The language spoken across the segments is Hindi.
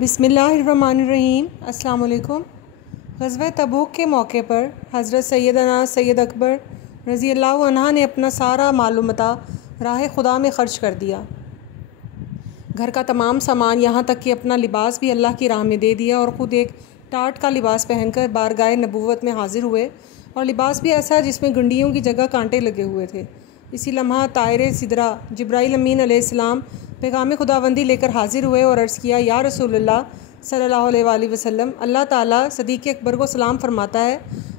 बिस्मिल्लाहिर्रहमानिर्रहीम। अस्सलाम वालेकुम। ग़ज़वा तबूक के मौके पर हज़रत सैयद अकबर रज़ी अल्लाह अन्हा ने अपना सारा मालूमता राह खुदा में ख़र्च कर दिया। घर का तमाम सामान, यहाँ तक कि अपना लिबास भी अल्लाह की राह में दे दिया और ख़ुद एक टाट का लिबास पहनकर बारगाह नबूवत में हाज़िर हुए। और लिबास भी ऐसा जिसमें गुंडियों की जगह कांटे लगे हुए थे। इसी लम्हा तायर सिदरा जिब्राइल अमीन अलैहिस्सलाम पैगाम खुदाबंदी लेकर हाज़िर हुए और अर्ज़ किया, या रसूलुल्लाह सल्लल्लाहु अलैहि वसल्लम, अल्लाह ताला सदीक़ अकबर को सलाम फ़रमाता है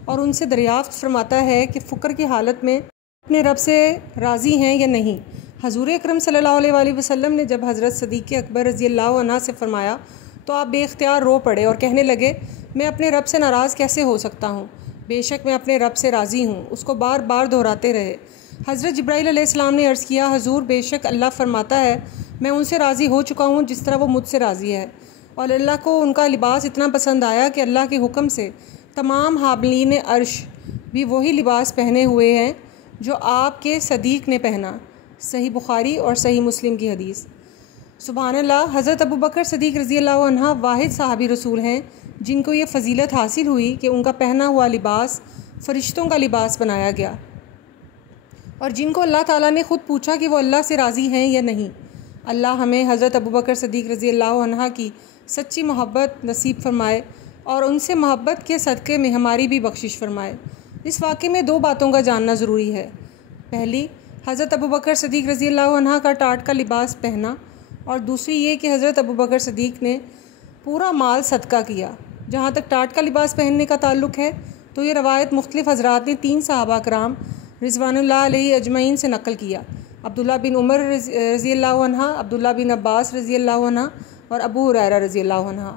और उनसे दरियाफ़्त फ़रमाता है कि फ़ुक्र की हालत में अपने रब से राज़ी हैं या नहीं। हज़ूर अकरम सल्लल्लाहु अलैहि वसल्लम ने जब हज़रत सदीक़ अकबर रज़ी अल्लाह अन्हा से फ़रमाया तो आप बेख्तियार रो पड़े और कहने लगे, मैं अपने रब से नाराज़ कैसे हो सकता हूँ, बेशक मैं अपने रब से राज़ी हूँ। उसको बार बार दोहराते रहे। हज़रत जिब्राइल अलैहिस्सलाम ने अर्ज़ किया, हज़ूर बेशक अल्लाह फ़रमाता है, मैं उनसे राज़ी हो चुका हूँ जिस तरह वो मुझसे राज़ी है। और अल्लाह को उनका लिबास इतना पसंद आया कि अल्लाह के हुक्म से तमाम हामिलीन अर्श भी वही लिबास पहने हुए हैं जो आपके सदीक़ ने पहना। सही बुखारी और सही मुस्लिम की हदीस। सुभान अल्लाह। हज़रत अबू बकर सदीक़ रज़ी अल्लाह अन्हा वाहिद साहबी रसूल हैं जिनको ये फ़जीलत हासिल हुई कि उनका पहना हुआ लिबास फ़रिश्तों का लिबास बनाया गया और जिनको अल्लाह ताला ने ख़ुद पूछा कि वो अल्लाह से राज़ी हैं या नहीं। अल्लाह हमें हज़रत अबू बकर सदीक़ रज़ी अल्लाह अन्हा की सच्ची मोहब्बत नसीब फ़रमाए और उनसे मोहब्बत के सदक़े में हमारी भी बख्शिश फ़रमाए। इस वाक़े में दो बातों का जानना ज़रूरी है। पहली, हज़रत अबू बकर सदीक़ रज़ी अल्लाह अन्हा का टाट का लिबास पहना, और दूसरी ये कि हज़रत अबू बकर सदीक़ ने पूरा माल सदका किया। जहाँ तक टाट का लिबास पहनने का ताल्लुक़ है तो ये रवायत मुख्तलिफ़ हज़रात ने 3 सहाबा कराम रिज़वानुल्लाह अलैहि अजमईन से नक़ल किया। अब्दुल्ला बिन उमर रज़ी अल्लाह अन्हा, अब्दुल्ला बिन अब्बास रज़ी अल्लाह अन्हा और अबू हुरैरा रज़ी अल्लाह अन्हा।